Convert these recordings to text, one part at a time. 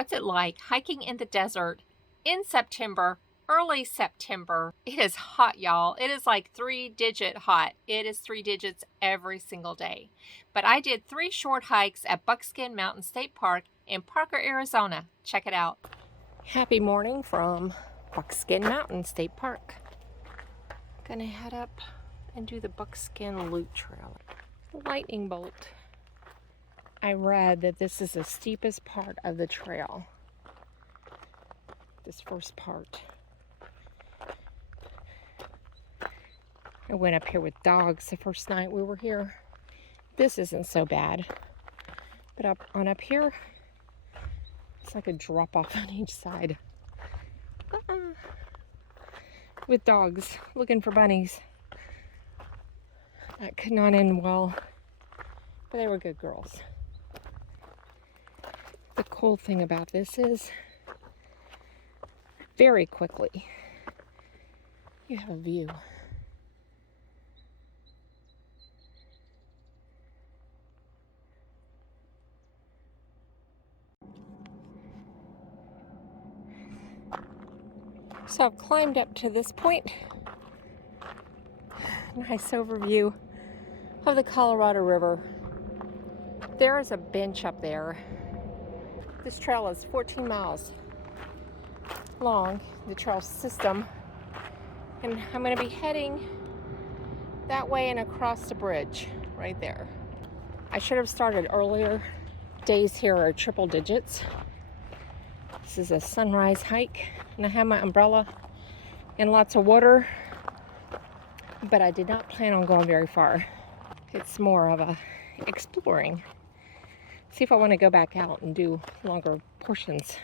What's it like hiking in the desert in September, early September? It is hot, y'all. It is like 3-digit hot. It is 3 digits every single day. But I did 3 short hikes at Buckskin Mountain State Park in Parker, Arizona. Check it out. Happy morning from Buckskin Mountain State Park. Gonna head up and do the Buckskin Loop trail. Lightning bolt. I read that this is the steepest part of the trail. This first part. I went up here with dogs the first night we were here. This isn't so bad. But up here, it's like a drop off on each side. With dogs looking for bunnies. That could not end well, but they were good girls. The cool thing about this is, very quickly, you have a view. So I've climbed up to this point. Nice overview of the Colorado River. There is a bench up there. This trail is 14 miles long, the trail system. And I'm going to be heading that way and across the bridge right there. I should have started earlier. Days here are triple digits. This is a sunrise hike, and I have my umbrella and lots of water, but I did not plan on going very far. It's more of a exploring. See if I want to go back out and do longer portions.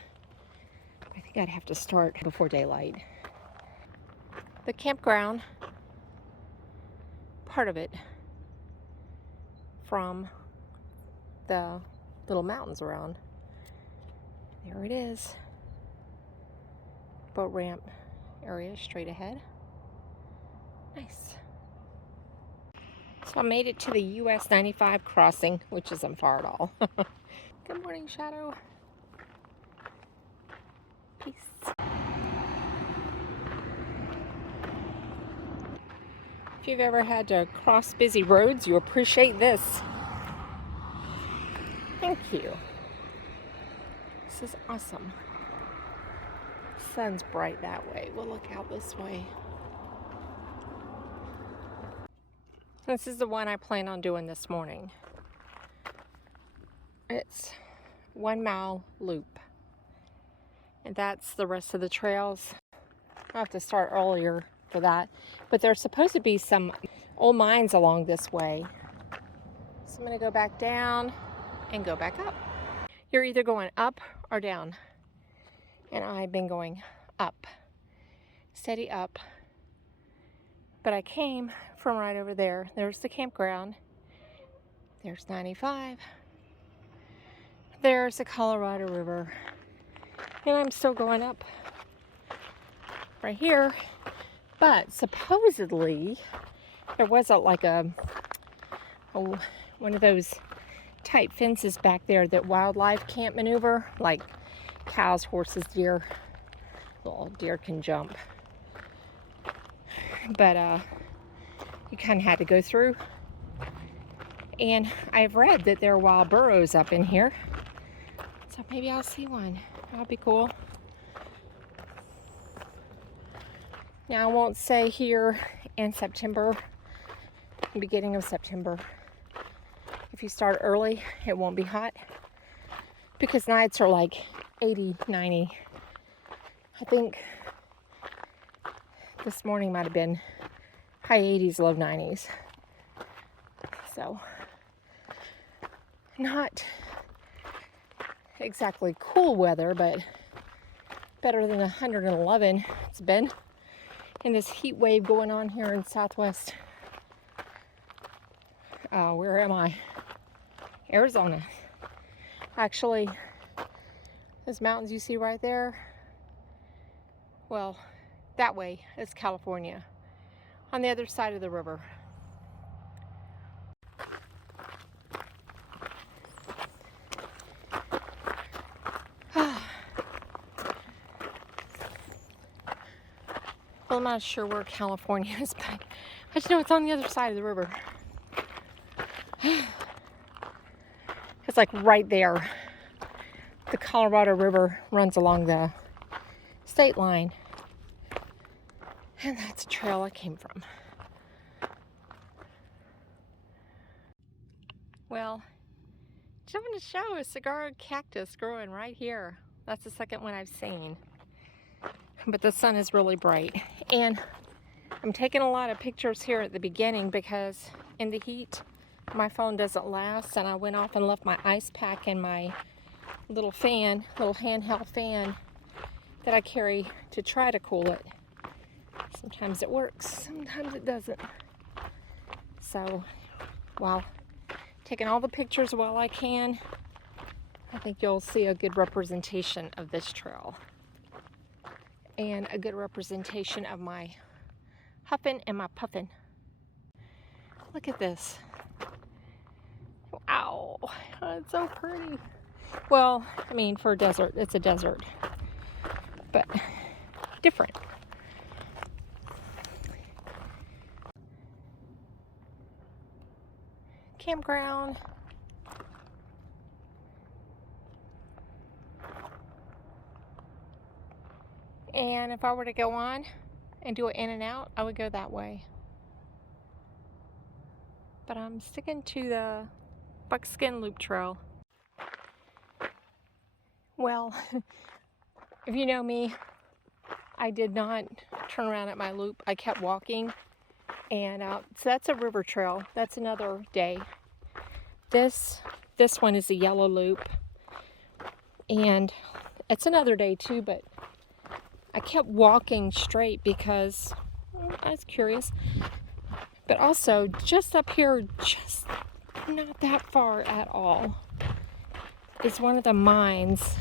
I think I'd have to start before daylight. The campground, part of it, from the little mountains around. There it is. Boat ramp area straight ahead. Nice. So I made it to the US 95 crossing, which isn't far at all. Good morning, Shadow. Peace. If you've ever had to cross busy roads, you appreciate this. Thank you. This is awesome. Sun's bright that way. We'll look out this way. This is the one I plan on doing this morning. It's 1 mile loop. And that's the rest of the trails. I'll have to start earlier for that. But there's supposed to be some old mines along this way. So I'm going to go back down and go back up. You're either going up or down. And I've been going up. Steady up. But I came from right over there. There's the campground. There's 95. There's the Colorado River. And I'm still going up right here. But supposedly there was one of those type fences back there that wildlife can't maneuver, like cows, horses, deer. Well, deer can jump. But you kind of had to go through. And I've read that there are wild burros up in here. So maybe I'll see one. That'll be cool. Now I won't say here in September, beginning of September. If you start early, it won't be hot. Because nights are like 80, 90. I think this morning might have been high 80s, low 90s. So, not exactly cool weather, but better than 111 it's been in this heat wave going on here in Southwest. Where am I? Arizona. Actually, those mountains you see right there, well, that way is California, on the other side of the river. Well, I'm not sure where California is, but I just know it's on the other side of the river. It's like right there. The Colorado River runs along the state line. And that's a trail I came from. Well, just want to show a cigar cactus growing right here. That's the second one I've seen. But the sun is really bright. And I'm taking a lot of pictures here at the beginning because in the heat, my phone doesn't last. And I went off and left my ice pack and my little fan, little handheld fan that I carry to try to cool it. Sometimes it works, sometimes it doesn't. So, while taking all the pictures while I can, I think you'll see a good representation of this trail. And a good representation of my huffing and my puffing. Look at this. Wow, it's so pretty. Well, I mean, for a desert, it's a desert. But different. Campground. And if I were to go on and do it in and out, I would go that way. But I'm sticking to the Buckskin Loop trail. Well, if you know me, I did not turn around at my loop. I kept walking. And so that's a river trail. That's another day. This one is a yellow loop. And it's another day too, but I kept walking straight because I was curious. But also, just up here, just not that far at all, is one of the mines.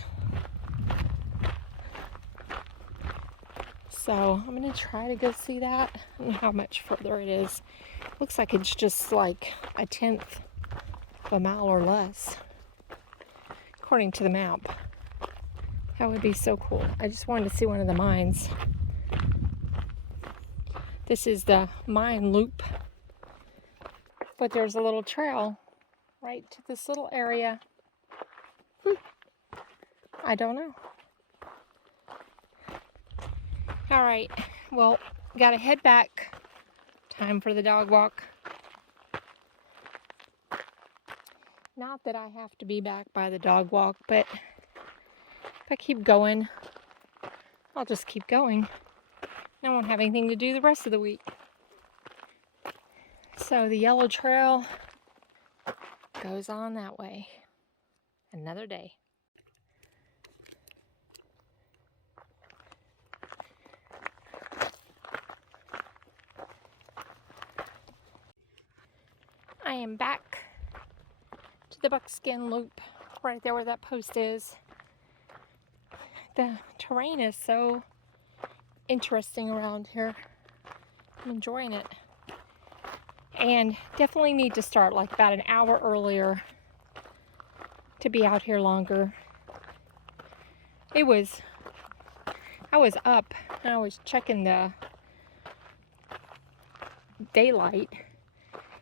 So I'm going to try to go see that. I don't know how much further it is. Looks like it's just like a 1/10 of a mile or less, according to the map. That would be so cool. I just wanted to see one of the mines. This is the mine loop. But there's a little trail right to this little area. I don't know. All right, well, gotta head back. Time for the dog walk. Not that I have to be back by the dog walk, but if I keep going, I'll just keep going. I won't have anything to do the rest of the week. So the yellow trail goes on that way. Another day. I am back to the Buckskin Loop, right there where that post is. The terrain is so interesting around here. I'm enjoying it. And definitely need to start like about an hour earlier to be out here longer. I was up and I was checking the daylight.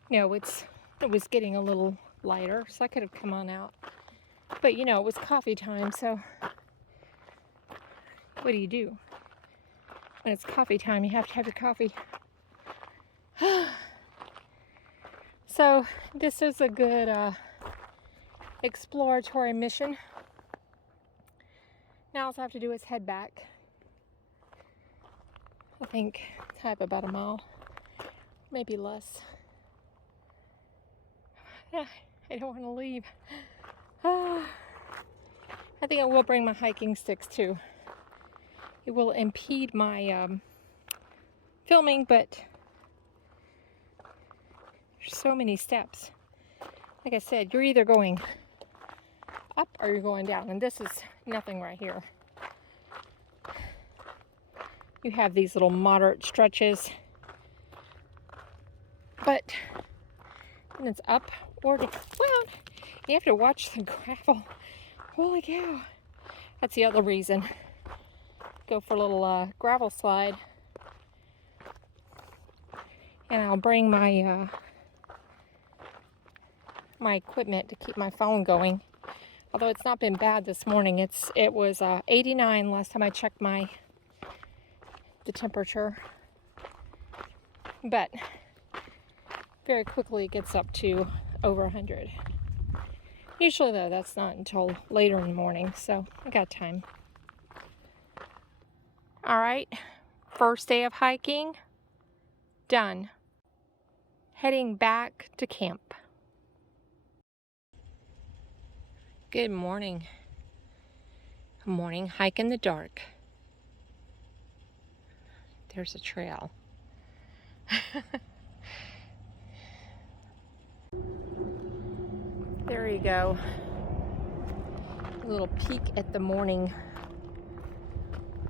You know, it was getting a little lighter, so I could have come on out. But you know, it was coffee time, so what do you do? When it's coffee time, you have to have your coffee. So this is a good exploratory mission. Now all I have to do is head back. I think I have about a mile, maybe less. I don't want to leave. I think I will bring my hiking sticks too. It will impede my filming, but there's so many steps. Like I said, you're either going up or you're going down, and this is nothing right here. You have these little moderate stretches, but when it's up or down, well, you have to watch the gravel. Holy cow. That's the other reason. Go for a little gravel slide. And I'll bring my my equipment to keep my phone going. Although it's not been bad this morning. It was 89 last time I checked the temperature. But very quickly it gets up to over 100. Usually though, that's not until later in the morning, so I got time. All right, first day of hiking, done. Heading back to camp. Good morning. Morning hike in the dark. There's a trail. There you go. A little peek at the morning.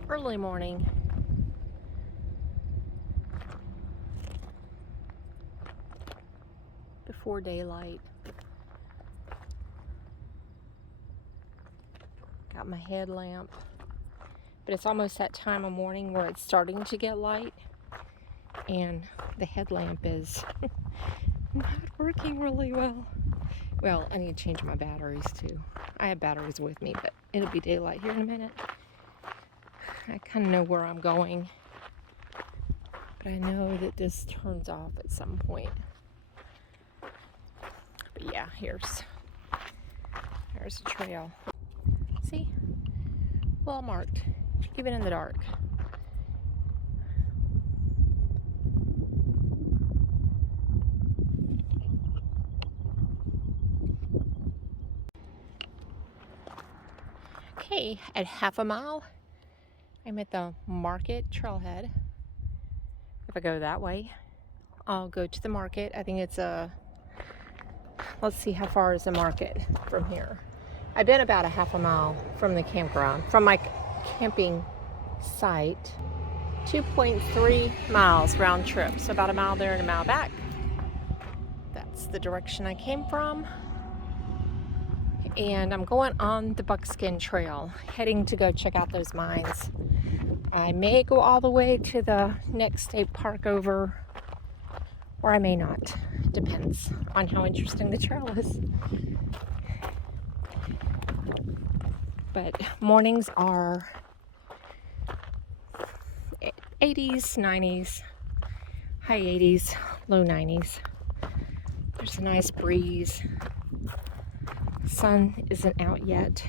Early morning. Before daylight. Got my headlamp. But it's almost that time of morning where it's starting to get light. And the headlamp is not working really well. Well, I need to change my batteries too. I have batteries with me, but it'll be daylight here in a minute. I kind of know where I'm going. But I know that this turns off at some point. But yeah, there's a trail. See? Well marked, even in the dark. Okay, at half a mile, I'm at the market trailhead. If I go that way, I'll go to the market. I think it's let's see, how far is the market from here? I've been about a half a mile from the campground, from my camping site. 2.3 miles round trip, so about a mile there and a mile back. That's the direction I came from. And I'm going on the Buckskin Trail, heading to go check out those mines. I may go all the way to the next state park over, or I may not. Depends on how interesting the trail is. But mornings are 80s, 90s, high 80s, low 90s. There's a nice breeze. Sun isn't out yet.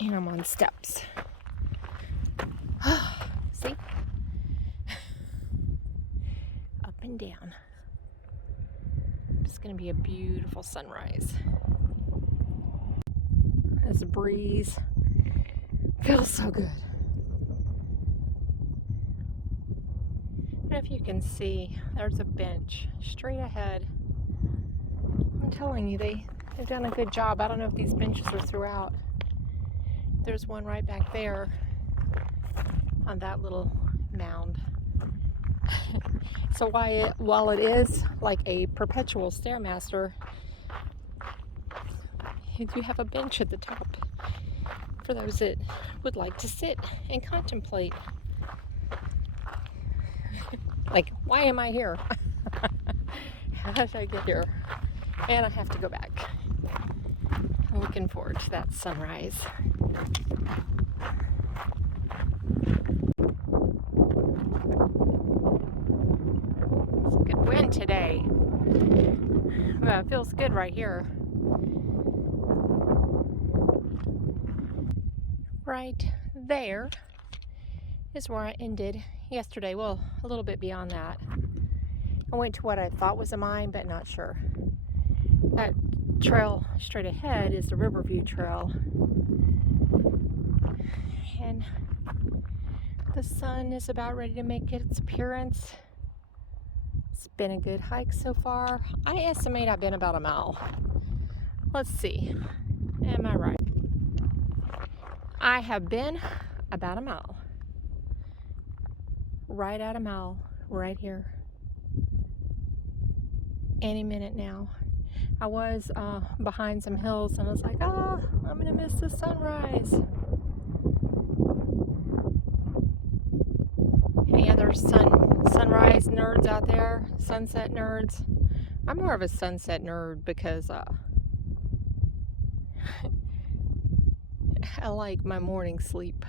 And I'm on steps. See? Up and down. It's going to be a beautiful sunrise. This breeze feels so good. I don't know if you can see, there's a bench straight ahead. I'm telling you, they've done a good job. I don't know if these benches are throughout. There's one right back there on that little mound. So while it is like a perpetual Stairmaster, you do have a bench at the top for those that would like to sit and contemplate. Like, why am I here? How did I get here? And I have to go back. I'm looking forward to that sunrise. It's a good wind today. Well, it feels good right here. Right there is where I ended yesterday. Well, a little bit beyond that. I went to what I thought was a mine, but not sure. That trail straight ahead is the Riverview Trail. And the sun is about ready to make its appearance. It's been a good hike so far. I estimate I've been about a mile. Let's see. Am I right? I have been about a mile. Right at a mile, right here. Any minute now. I was behind some hills and I was like, I'm gonna miss the sunrise. there's sunrise nerds out there, sunset nerds. I'm more of a sunset nerd because I like my morning sleep.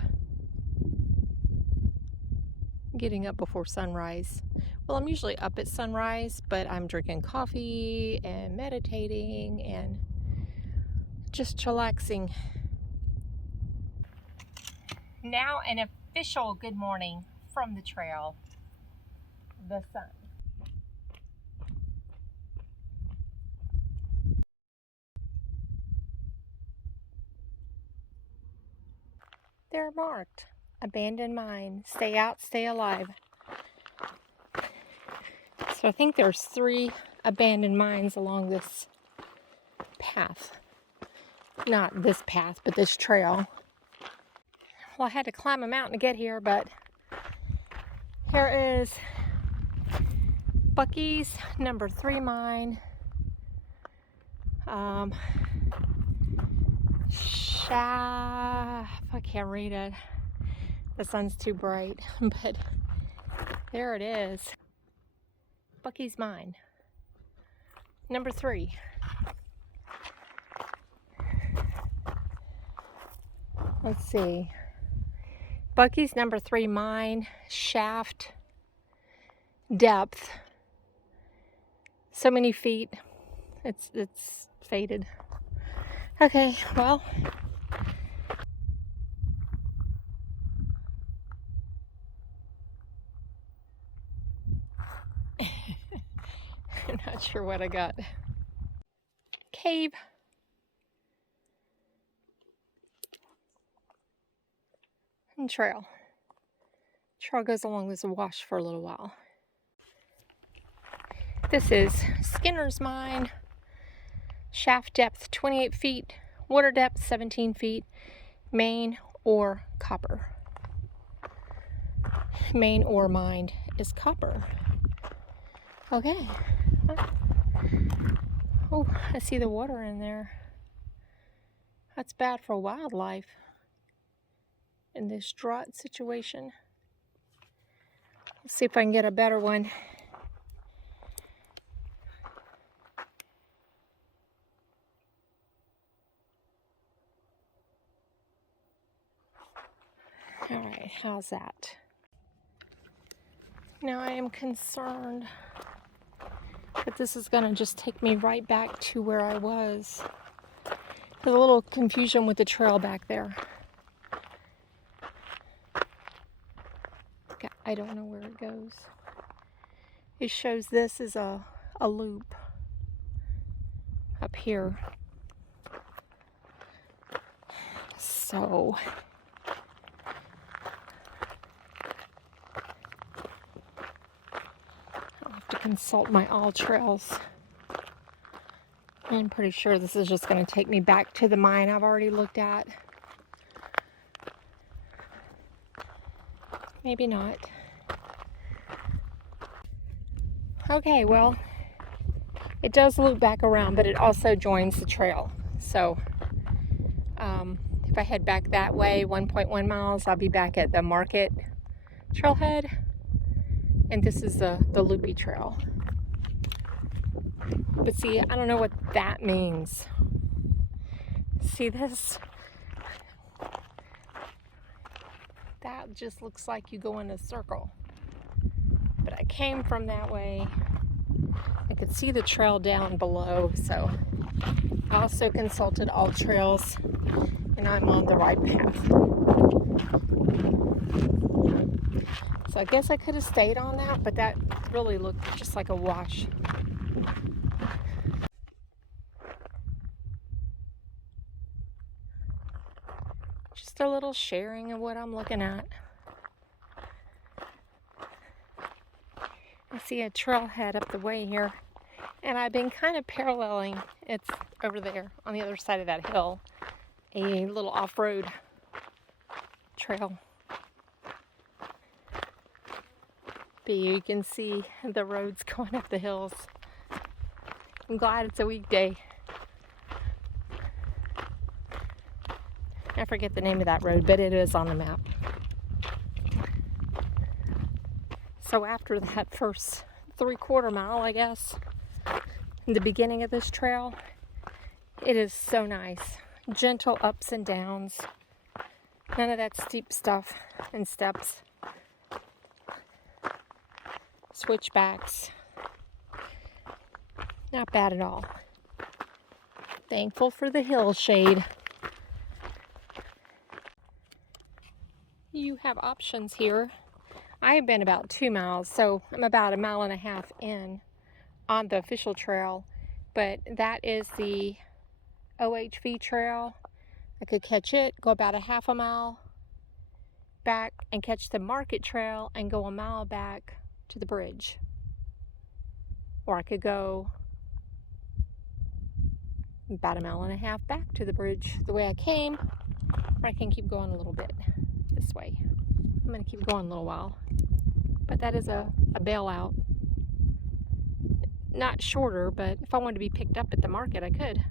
Getting up before sunrise. Well, I'm usually up at sunrise, but I'm drinking coffee and meditating and just chillaxing. Now an official good morning from the trail. The sun. They're marked. Abandoned mine. Stay out, stay alive. So I think there's 3 abandoned mines along this path. Not this path, but this trail. Well, I had to climb a mountain to get here, but here is Bucky's number 3 mine. I can't read it. The sun's too bright, but there it is. Bucky's mine. Number 3. Let's see. Bucky's number 3 mine, shaft, depth. So many feet. It's faded. Okay, well. I'm not sure what I got. Cave. And trail. Trail goes along this wash for a little while. This is Skinner's mine. Shaft depth 28 feet. Water depth 17 feet. Main ore copper. Main ore mined is copper. Okay. Oh, I see the water in there. That's bad for wildlife in this drought situation. Let's see if I can get a better one. All right, how's that? Now I am concerned that this is going to just take me right back to where I was. There's a little confusion with the trail back there. Okay, I don't know where it goes. It shows this is a loop up here. So I'll have to consult my all trails. I'm pretty sure this is just going to take me back to the mine I've already looked at. Maybe not. Okay, well, it does loop back around, but it also joins the trail. So if I head back that way, 1.1 miles, I'll be back at the market trailhead. And this is the loopy trail. But see, I don't know what that means. See this? That just looks like you go in a circle. But I came from that way. I could see the trail down below, so I also consulted all trails, and I'm on the right path. So I guess I could have stayed on that, but that really looked just like a wash. Just a little sharing of what I'm looking at. I see a trailhead up the way here, and I've been kind of paralleling. It's over there on the other side of that hill, a little off-road trail. But you can see the roads going up the hills. I'm glad it's a weekday. I forget the name of that road, but it is on the map. So after that first 3/4 mile, I guess, in the beginning of this trail, it is so nice. Gentle ups and downs. None of that steep stuff and steps. Switchbacks. Not bad at all. Thankful for the hill shade. You have options here. I have been about 2 miles, so I'm about 1.5 miles in on the official trail, but that is the OHV trail. I could catch it, go about 1/2 mile back and catch the market trail and go 1 mile back to the bridge. Or I could go about 1.5 miles back to the bridge the way I came, or I can keep going a little bit this way. I'm going to keep going a little while. But that is a bailout. Not shorter, but if I wanted to be picked up at the market, I could.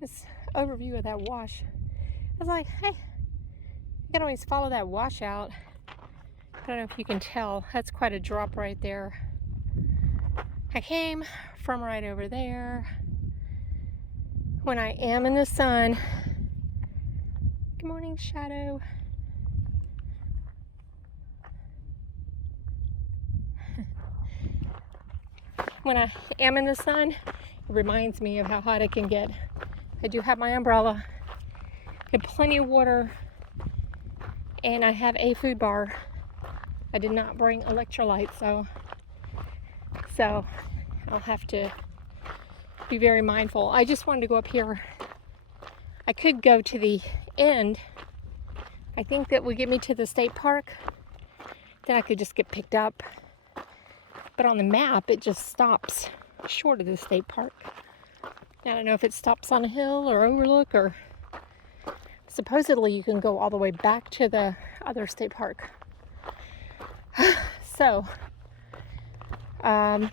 This overview of that wash. I was like, hey, I can always follow that washout. I don't know if you can tell. That's quite a drop right there. I came from right over there. When I am in the sun. Good morning, Shadow. When I am in the sun, it reminds me of how hot it can get. I do have my umbrella and plenty of water, and I have a food bar. I did not bring electrolytes, so I'll have to be very mindful. I just wanted to go up here. I could go to the end. I think that would get me to the state park. Then I could just get picked up. But on the map, it just stops short of the state park. I don't know if it stops on a hill or overlook, or supposedly you can go all the way back to the other state park. So, I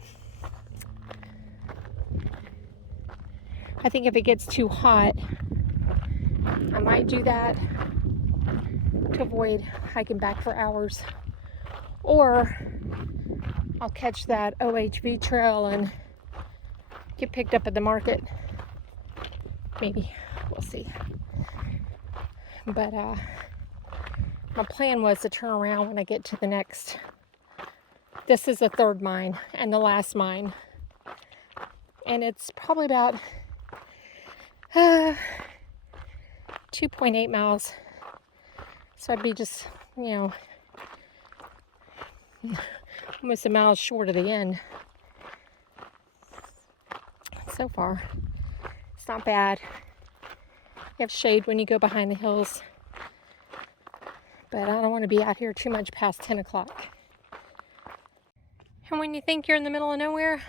think if it gets too hot, I might do that to avoid hiking back for hours. Or I'll catch that OHV trail and get picked up at the market. Maybe. We'll see. But my plan was to turn around when I get to the next. This is the third mine and the last mine. And it's probably about 2.8 miles. So I'd be just, almost a mile short of the end. So far, it's not bad. You have shade when you go behind the hills. But I don't want to be out here too much past 10 o'clock. And when you think you're in the middle of nowhere,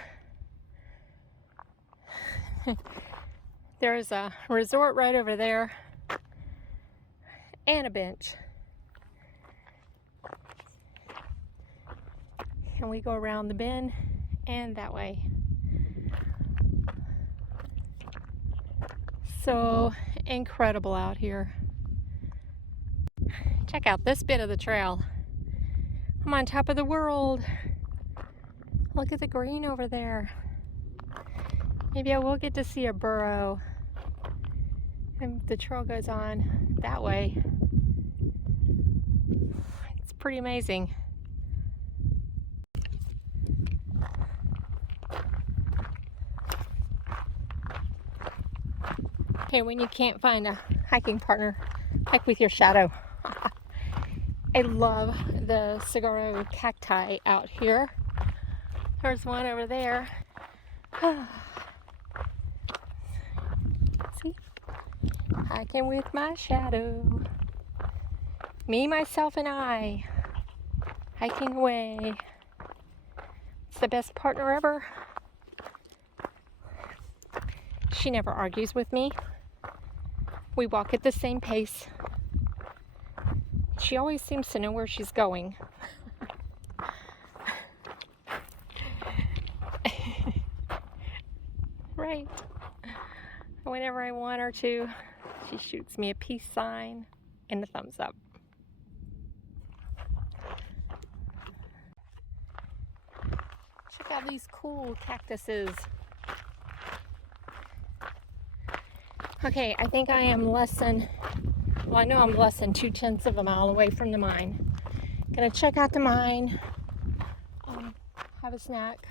there's a resort right over there and a bench. And we go around the bend and that way. So incredible out here. Check out this bit of the trail. I'm on top of the world. Look at the green over there. Maybe I will get to see a burrow. And the trail goes on that way. It's pretty amazing. Hey, when you can't find a hiking partner, hike with your shadow. I love the saguaro cacti out here. There's one over there. See? Hiking with my shadow. Me, myself, and I. Hiking away. It's the best partner ever. She never argues with me. We walk at the same pace. She always seems to know where she's going. Right. Whenever I want her to, She shoots me a peace sign and a thumbs up. Check out these cool cactuses. Okay, I think I am less than, well, I know I'm less than 2/10 of a mile away from the mine. Gonna check out the mine, have a snack,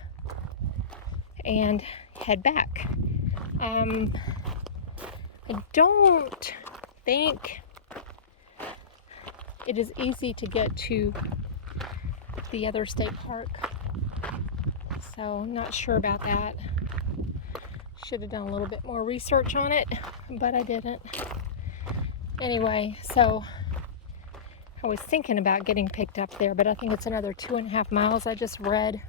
and head back. I don't think it is easy to get to the other state park, so I'm not sure about that. Should have done a little bit more research on it, but I didn't. Anyway, so I was thinking about getting picked up there, but I think it's another 2.5 miles I just read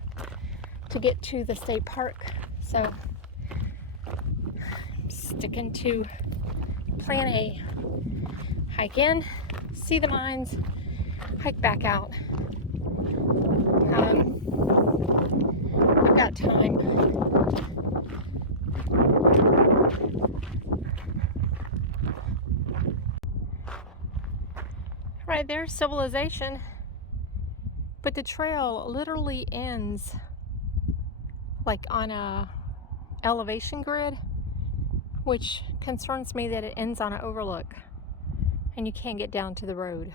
to get to the state park. So I'm sticking to plan A. Hike in, see the mines, hike back out. I've got time. Right there's civilization, but the trail literally ends like on a elevation grid, which concerns me that it ends on an overlook and you can't get down to the road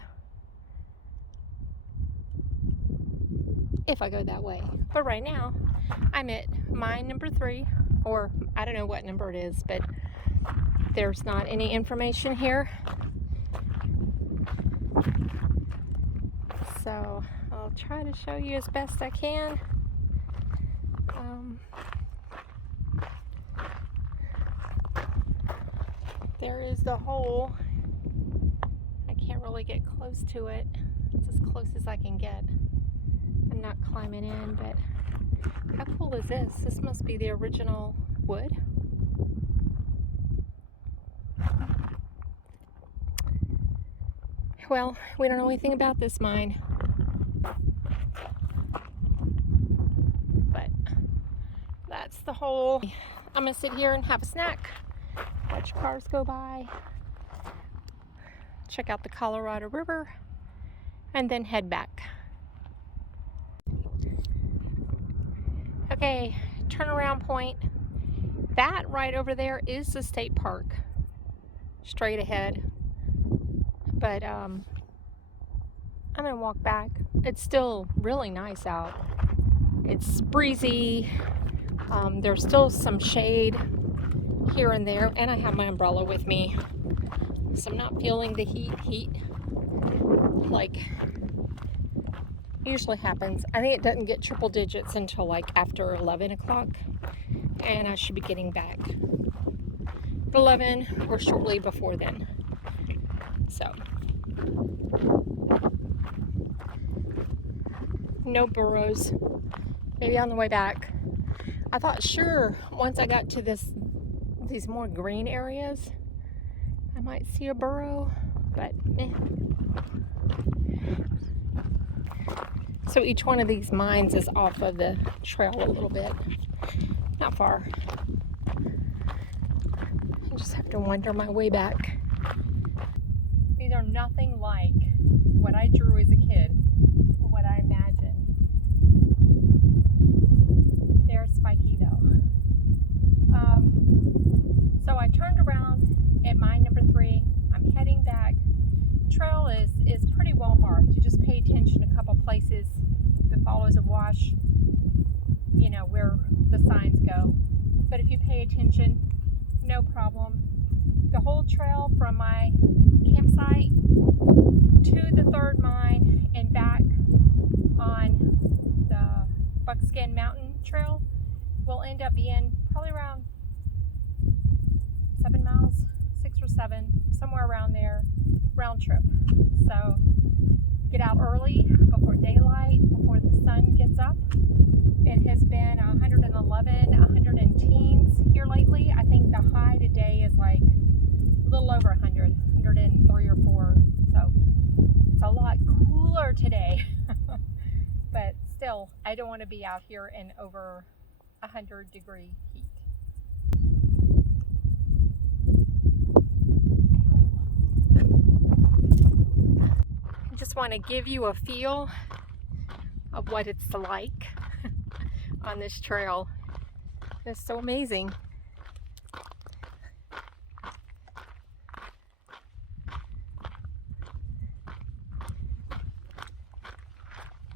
if I go that way. But right now I'm at mine number 3, or I don't know what number it is, but there's not any information here. So I'll try to show you as best I can. There is the hole. I can't really get close to it. It's as close as I can get. I'm not climbing in, but how cool is this? This must be the original wood. Well, we don't know anything about this mine, but that's the hole. I'm gonna sit here and have a snack, watch cars go by, check out the Colorado River, and then head back. Okay, turnaround point. That right over there is the state park, straight ahead. But I'm gonna walk back. It's still really nice out. It's breezy. There's still some shade here and there, and I have my umbrella with me, so I'm not feeling the heat like usually happens. I think it doesn't get triple digits until like after 11 o'clock, and I should be getting back at 11 or shortly before then. So no burros. Maybe on the way back. I thought sure once I got to these more green areas I might see a burro, but So each one of these mines is off of the trail a little bit, not far. I just have to wonder my way back. These are nothing like what I drew as a kid, or what I imagined. They're spiky though. So I turned around at mine number 3. I'm heading back. Trail is pretty well marked. You just pay attention to a couple places. If it follows a wash, you know where the signs go. But if you pay attention, no problem. The whole trail from my campsite to the 3rd mine and back on the Buckskin Mountain Trail will end up being probably around 7 miles, 6 or 7, somewhere around there, round trip. So get out early before daylight, before the sun gets up. It has been 111, 100 teens here lately. I think the high today is like a little over 100, 103 or 4. So it's a lot cooler today. But still, I don't want to be out here in over 100-degree heat. just want to give you a feel of what it's like on this trail. It's so amazing.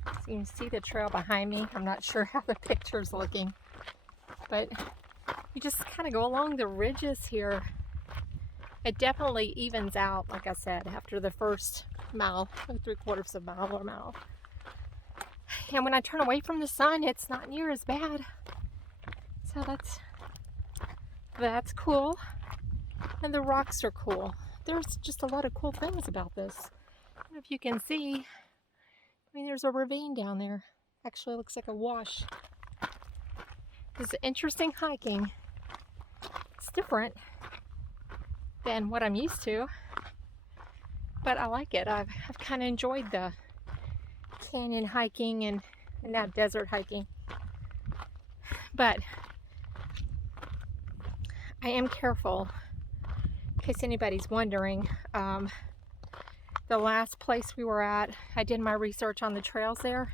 So you can see the trail behind me. I'm not sure how the picture's looking, but you just kind of go along the ridges here. It definitely evens out, like I said, after the first mile, 3/4 of a mile or a mile. And when I turn away from the sun, it's not near as bad. So that's cool. And the rocks are cool. There's just a lot of cool things about this. I don't know if you can see. I mean, there's a ravine down there. Actually, it looks like a wash. It's interesting hiking. It's different than what I'm used to, but I like it. I've kind of enjoyed the canyon hiking and now desert hiking. But I am careful, in case anybody's wondering. The last place we were at, I did my research on the trails there,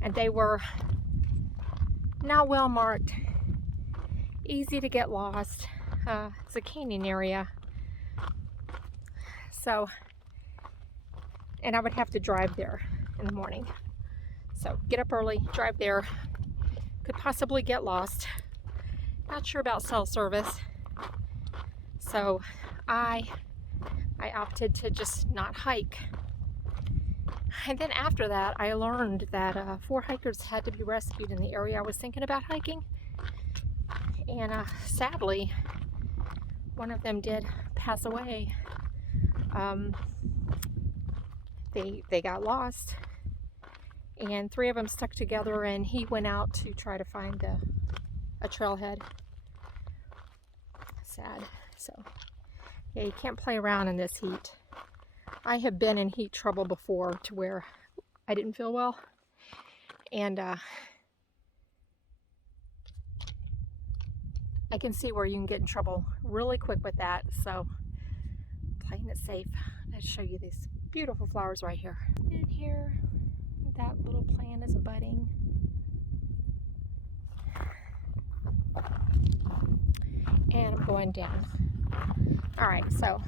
and they were not well marked, easy to get lost. It's a canyon area, so, and I would have to drive there in the morning. So get up early, drive there, could possibly get lost. Not sure about cell service, so I opted to just not hike. And then after that, I learned that 4 hikers had to be rescued in the area I was thinking about hiking. And sadly, one of them did pass away. They got lost, and 3 of them stuck together, and he went out to try to find a trailhead. Sad. So yeah, you can't play around in this heat. I have been in heat trouble before to where I didn't feel well, and I can see where you can get in trouble really quick with that. So playing it safe. Let's show you these beautiful flowers right here. And here, that little plant is budding. And I'm going down. All right, so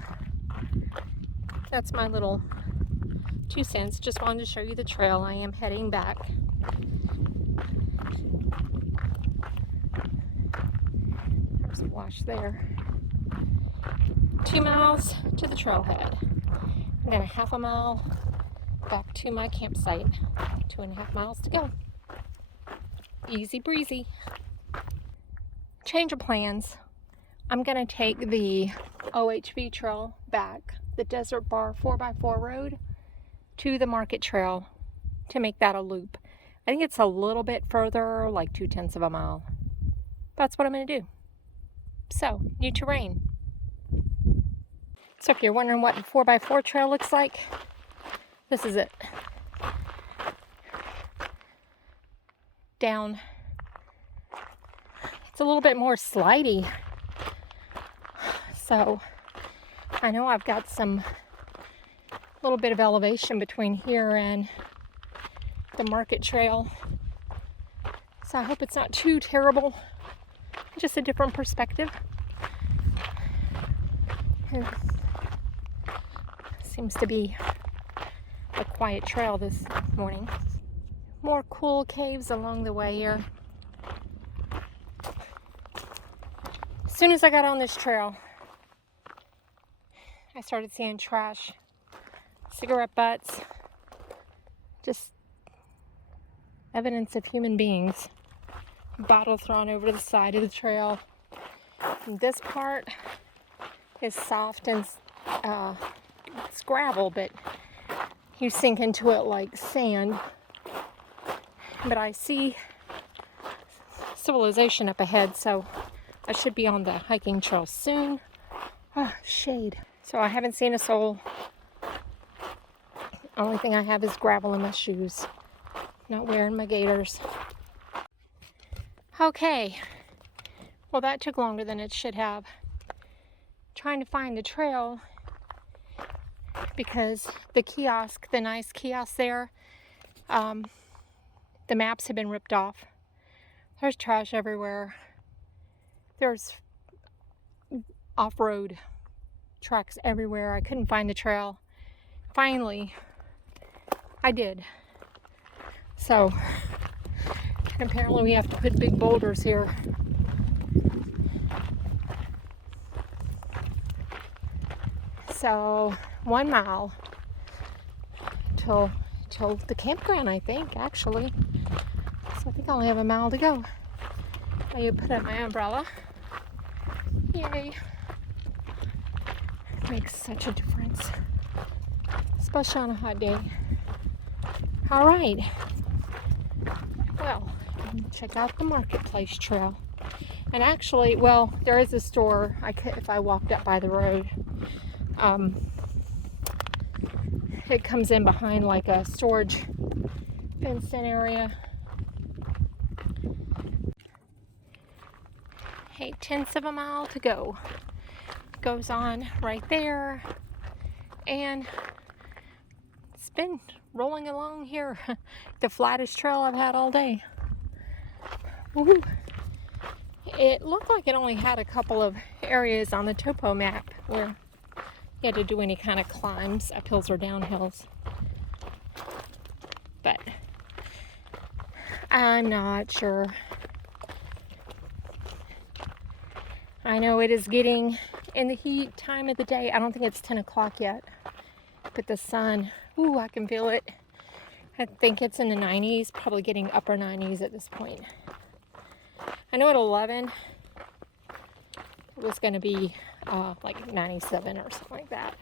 that's my little 2 cents. Just wanted to show you the trail. I am heading back. There's a wash there. 2 miles to the trailhead. And then a 1/2 mile back to my campsite. 2.5 miles to go. Easy breezy. Change of plans. I'm going to take the OHV trail back, the Desert Bar 4x4 road, to the Market Trail to make that a loop. I think it's a little bit further, like 2/10 of a mile. That's what I'm going to do. So, new terrain. So if you're wondering what the 4x4 trail looks like, this is it. Down. It's a little bit more slidey. So I know I've got some little bit of elevation between here and the Market Trail. So I hope it's not too terrible. Just a different perspective. It seems to be a quiet trail this morning. More cool caves along the way here. As soon as I got on this trail, I started seeing trash, cigarette butts, just evidence of human beings. Bottle thrown over to the side of the trail. And this part is soft and it's gravel, but you sink into it like sand. But I see civilization up ahead, so I should be on the hiking trail soon. Ah, shade. So I haven't seen a soul. Only thing I have is gravel in my shoes. Not wearing my Gators. Okay. Well, that took longer than it should have. Trying to find the trail. because the kiosk, the nice kiosk there, the maps have been ripped off. There's trash everywhere. There's off-road tracks everywhere. I couldn't find the trail. Finally, I did. So, and apparently we have to put big boulders here. So, 1 mile till the campground, I think, actually. So I think I only have a mile to go. I put up my umbrella. Yay. Makes such a difference, especially on a hot day. All right. Well, check out the Marketplace Trail. And actually, well, there is a store. If I walked up by the road, it comes in behind like a storage fenced-in area. 8/10 of a mile to go. Goes on right there, and it's been rolling along here. The flattest trail I've had all day. Woo. It looked like it only had a couple of areas on the topo map where you had to do any kind of climbs, up hills or down hills. But I'm not sure. I know it is getting in the heat time of the day. I don't think it's 10 o'clock yet, but the sun, ooh, I can feel it. I think it's in the 90s, probably getting upper 90s at this point. I know at 11 it was going to be like 97 or something like that,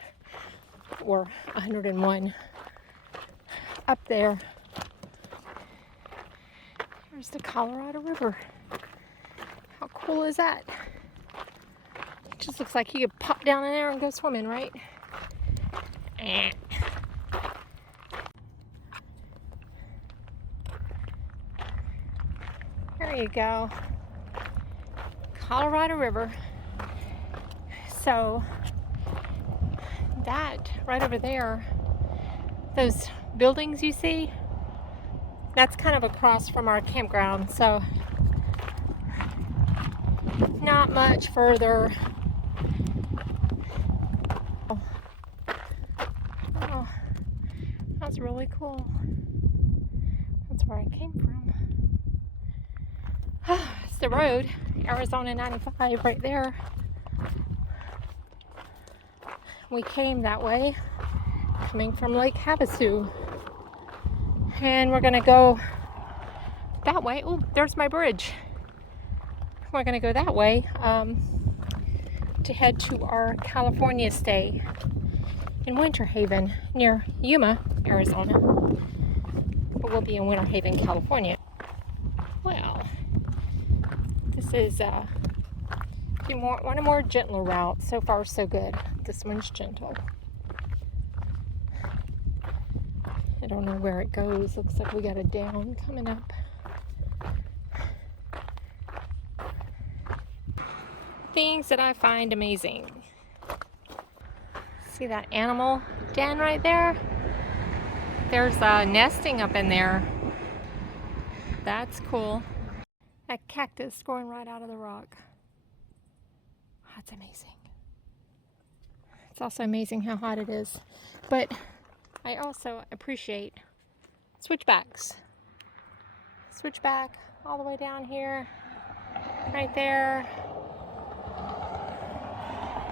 or 101 up there. There's the Colorado River. How cool is that? It just looks like you could pop down in there and go swimming, right? There you go. Colorado River. So that right over there, those buildings you see, that's kind of across from our campground, so not much further. Oh, that's really cool. That's where I came from. It's the road, Arizona 95 right there. We came that way, coming from Lake Havasu. And we're gonna go that way. Oh, there's my bridge. We're gonna go that way to head to our California stay in Winter Haven near Yuma, Arizona. But we'll be in Winter Haven, California. Well, this is one more gentler route. So far, so good. This one's gentle. I don't know where it goes. Looks like we got a down coming up. Things that I find amazing. See that animal den right there? There's nesting up in there. That's cool. That cactus growing right out of the rock. That's amazing. It's also amazing how hot it is. But I also appreciate switchbacks. Switchback all the way down here, right there,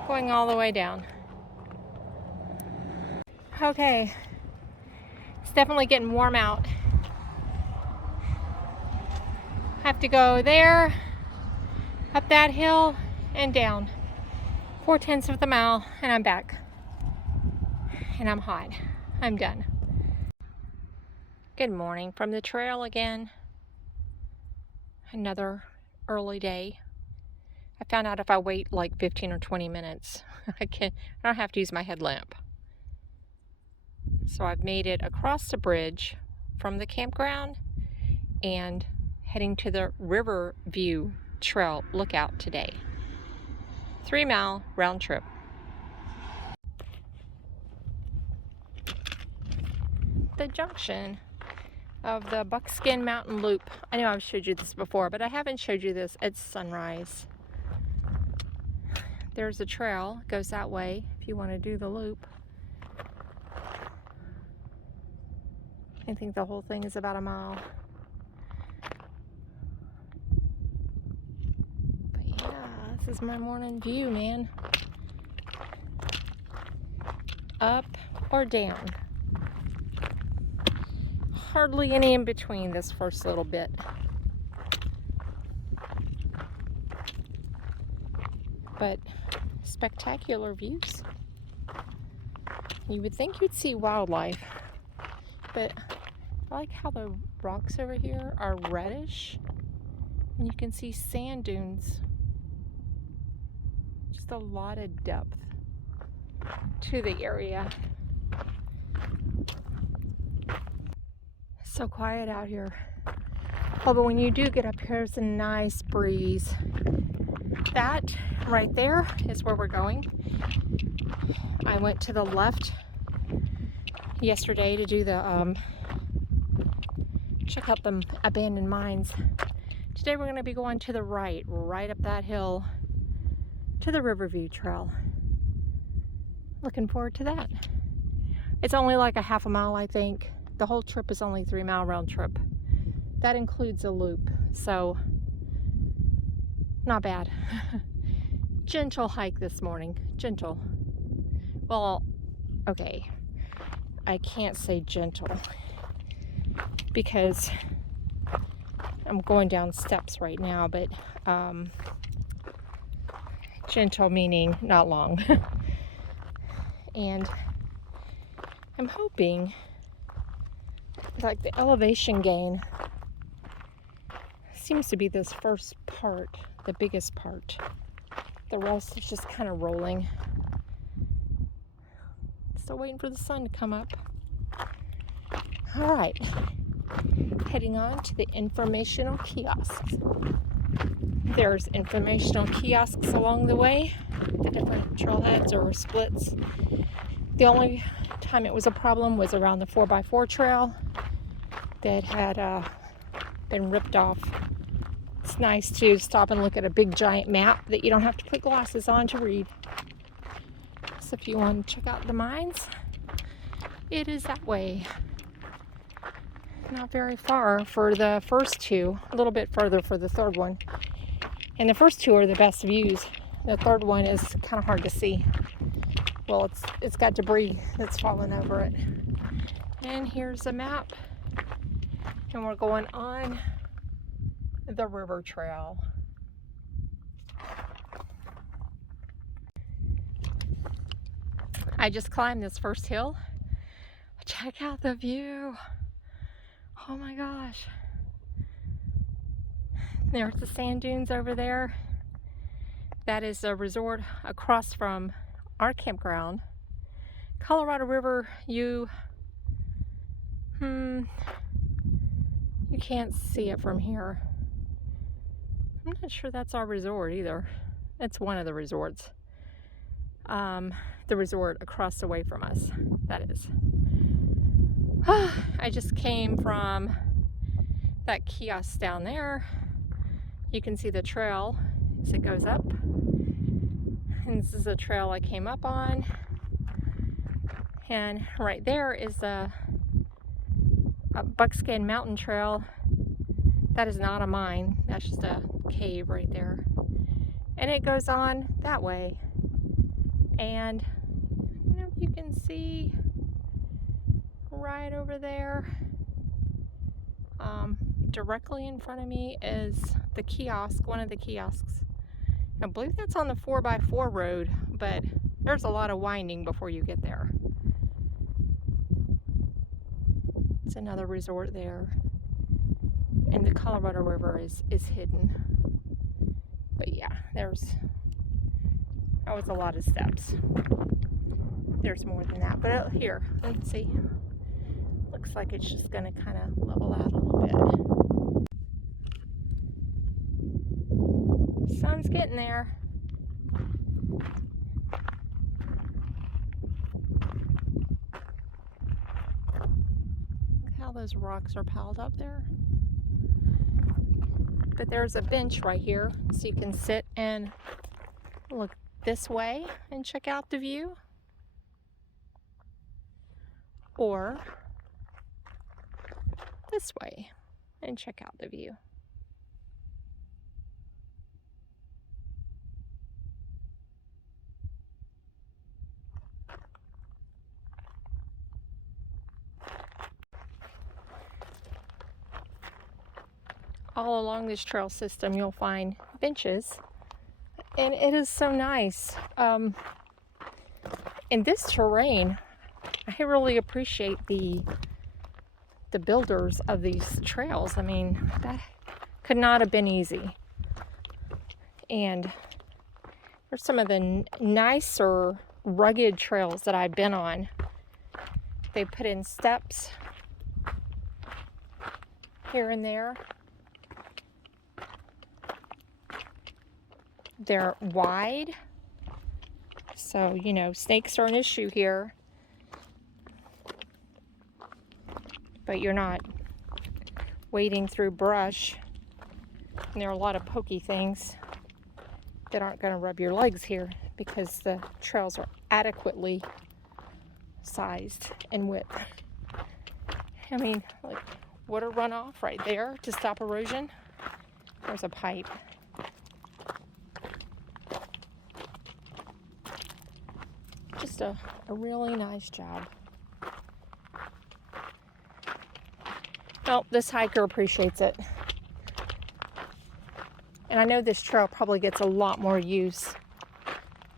going all the way down. Okay, it's definitely getting warm out. Have to go there, up that hill, and down. 4/10 of the mile, and I'm back. And I'm hot. I'm done. Good morning from the trail again. Another early day. I found out if I wait like 15 or 20 minutes, I don't have to use my headlamp. So I've made it across the bridge from the campground and heading to the River View Trail Lookout today. 3-mile round trip. the junction of the Buckskin Mountain Loop. I know I've showed you this before, but I haven't showed you this at sunrise. There's a trail, it goes that way if you want to do the loop. I think the whole thing is about a mile. But yeah, this is my morning view, man. Up or down. Hardly any in between this first little bit. But spectacular views. You would think you'd see wildlife, but I like how the rocks over here are reddish and you can see sand dunes. Just a lot of depth to the area. So quiet out here. Oh, but when you do get up here, it's a nice breeze. That right there is where we're going. I went to the left yesterday to do the check out the abandoned mines. Today we're going to be going to the right up that hill to the Riverview Trail. Looking forward to that. It's only like a half a mile, I think. The whole trip is only 3 mile round trip. That includes a loop, so not bad. Gentle hike this morning, gentle. Well, okay, I can't say gentle because I'm going down steps right now, but gentle meaning not long. And I'm hoping like the elevation gain seems to be this first part, the biggest part. The rest is just kind of rolling. Still waiting for the sun to come up. All right, heading on to the informational kiosks. There's informational kiosks along the way, the different trailheads or splits. The only time it was a problem was around the 4x4 trail that had been ripped off. It's nice to stop and look at a big giant map that you don't have to put glasses on to read. So if you want to check out the mines, it is that way. Not very far for the first two, a little bit further for the third one. And the first two are the best views. The third one is kind of hard to see. Well, it's got debris that's fallen over it. And here's a map. And we're going on the river trail. I just climbed this first hill. Check out the view. Oh my gosh. There's the sand dunes over there. That is a resort across from our campground. Colorado River, you can't see it from here. I'm not sure that's our resort either. It's one of the resorts. The resort across the way from us, that is. I just came from that kiosk down there. You can see the trail as it goes up. And this is the trail I came up on. And right there is a Buckskin Mountain Trail. That is not a mine. That's just a cave right there. And it goes on that way. And I don't know if you can see right over there. Directly in front of me is the kiosk, one of the kiosks. I believe that's on the 4x4 road, but there's a lot of winding before you get there. It's another resort there. And the Colorado River is hidden. But yeah, that was a lot of steps. There's more than that, but here, let's see. Looks like it's just gonna kind of level out a little bit. Sun's getting there. those rocks are piled up there. But there's a bench right here, so you can sit and look this way and check out the view. Or this way and check out the view. All along this trail system you'll find benches, and it is so nice. In this terrain, I really appreciate the builders of these trails. I mean, that could not have been easy. And there's some of the nicer rugged trails that I've been on. They put in steps here and there. They're wide, so you know snakes are an issue here, but you're not wading through brush, and there are a lot of pokey things that aren't going to rub your legs here because the trails are adequately sized and width. I mean, like water runoff right there to stop erosion. There's a pipe. Just a really nice job. Well, this hiker appreciates it. And I know this trail probably gets a lot more use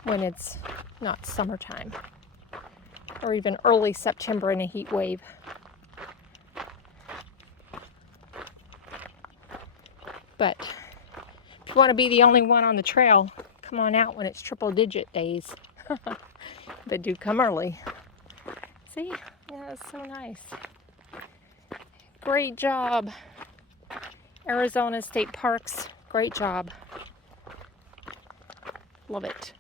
when it's not summertime or even early September in a heat wave. But if you want to be the only one on the trail, come on out when it's triple-digit days. But do come early. See? Yeah, it's so nice. Great job, Arizona State Parks. Great job. Love it.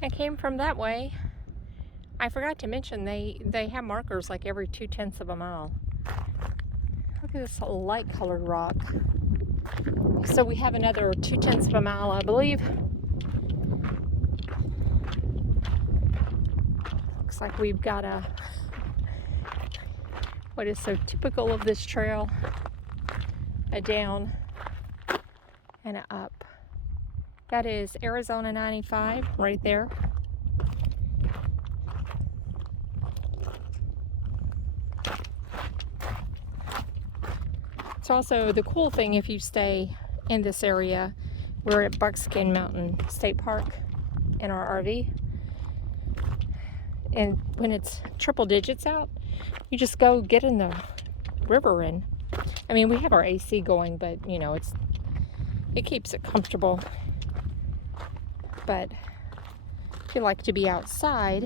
I came from that way. I forgot to mention they have markers like every 2/10 of a mile. Look at this light colored rock. So we have another 2/10 of a mile, I believe. Looks like we've got what is so typical of this trail, a down and an up. That is Arizona 95 right there. It's also the cool thing if you stay in this area. We're at Buckskin Mountain State Park in our RV. And when it's triple digits out, you just go get in the river. And I mean, we have our AC going, but you know, it keeps it comfortable. But if you like to be outside,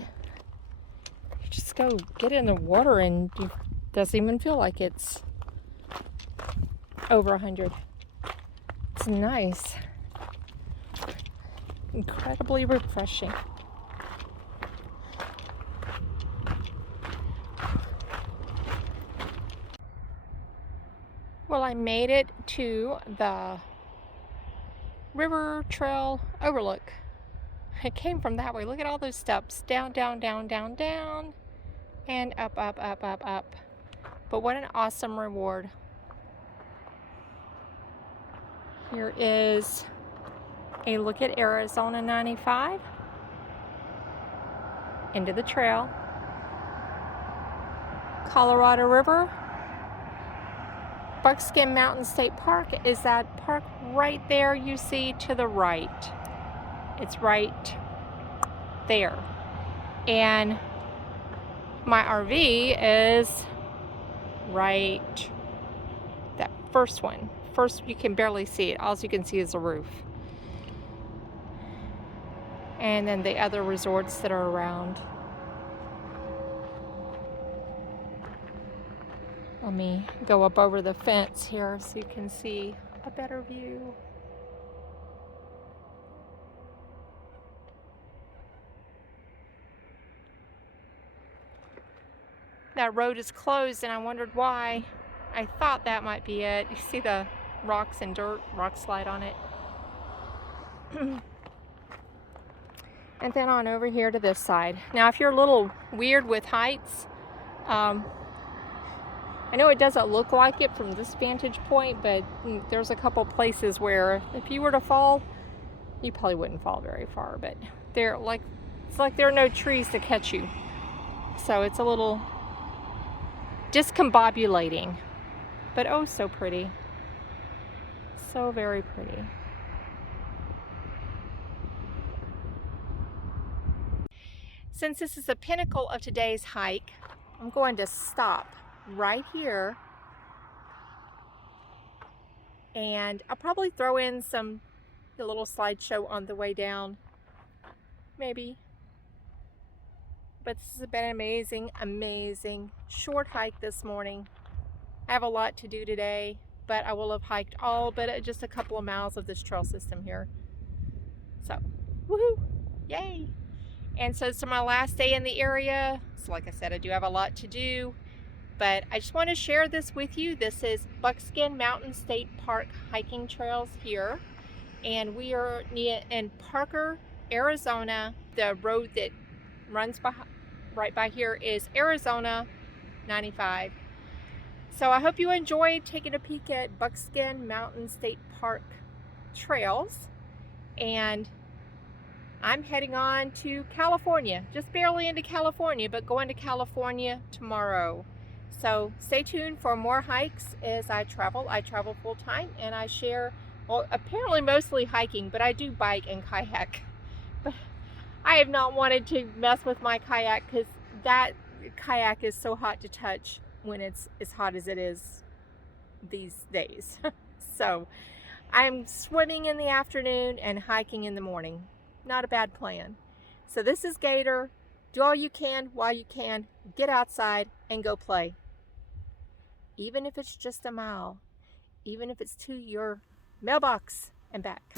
you just go get in the water, and it doesn't even feel like it's over 100. It's nice. Incredibly refreshing. Well, I made it to the river trail overlook. I came from that way. Look at all those steps. Down, down, down, down, down, and up, up, up, up, up. But what an awesome reward. Here is a look at Arizona 95. Into the trail. Colorado River. Buckskin Mountain State Park is that park right there you see to the right. It's right there. And my RV is right, that first one. First, you can barely see it. All you can see is the roof. And then the other resorts that are around. Let me go up over the fence here so you can see a better view. that road is closed, and I wondered why. I thought that might be it. You see the rocks and dirt, rock slide on it. And then on over here to this side. Now, if you're a little weird with heights, I know it doesn't look like it from this vantage point, but there's a couple places where if you were to fall, you probably wouldn't fall very far, but they're like, it's like there are no trees to catch you. So it's a little discombobulating, but oh, so pretty. So very pretty. Since this is the pinnacle of today's hike, I'm going to stop right here, and I'll probably throw in a little slideshow on the way down, maybe. But this has been an amazing short hike this morning. I have a lot to do today, but I will have hiked all but just a couple of miles of this trail system here. So, woohoo, yay! And so it's my last day in the area. So like I said, I do have a lot to do, but I just want to share this with you. This is Buckskin Mountain State Park hiking trails here. And we are in Parker, Arizona. The road that runs right by here is Arizona 95. So I hope you enjoyed taking a peek at Buckskin Mountain State Park trails. And I'm heading on to California, just barely into California, but going to California tomorrow. So stay tuned for more hikes as I travel. I travel full time, and I share, well, apparently mostly hiking, but I do bike and kayak. But I have not wanted to mess with my kayak because that kayak is so hot to touch when it's as hot as it is these days. So I'm swimming in the afternoon and hiking in the morning. Not a bad plan. So this is Gator. Do all you can while you can. Get outside and go play. Even if it's just a mile. Even if it's to your mailbox and back.